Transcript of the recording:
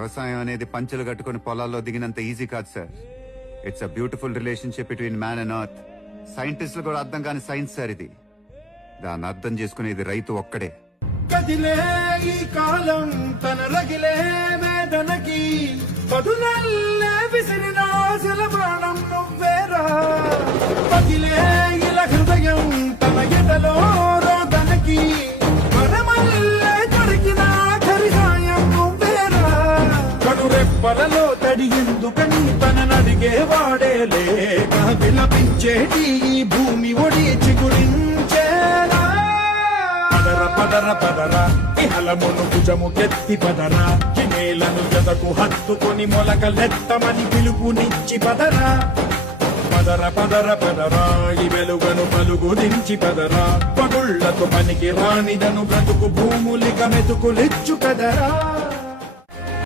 వ్యవసాయం అనేది పంచులు కట్టుకుని పొలాల్లో దిగినంత ఈజీ కాదు sir. It's a beautiful relationship between man and earth. సైంటిస్టులు కూడా అర్థం కాని సైన్స్ సార్ ఇది. దాన్ని అర్థం చేసుకునేది రైతు ఒక్కడే. కదిలే ఈ కాలం తన రగిలే వేదనకి పదునల్లే విసిరిన ఆశల ప్రాణం నువ్వేరా. పగిలే ఇలా హృదయం తన ఎడలో రోదనకి మనమల్లే దొరికిన ఆఖరి సాయం నువ్వేరా. కనురెప్పలలో తడి ఎందుకని తననడిగే వాడే లేక విలపించేటి ఈ భూమి ఒడి చిగురించేలా. పదర పదరా ఇహలమును భుజము కెత్తి పదరా, నేలను జతకు హత్తుకొని మొలకలెత్తమని పిలుపునిచ్చి పదరా. పదరా ఈ వెలుగను పలుగు దించి పదరా, పగుళ్లతో పనికి రానిదను బ్రతుకు భూములిక మెతుకులిచ్చు కదరా.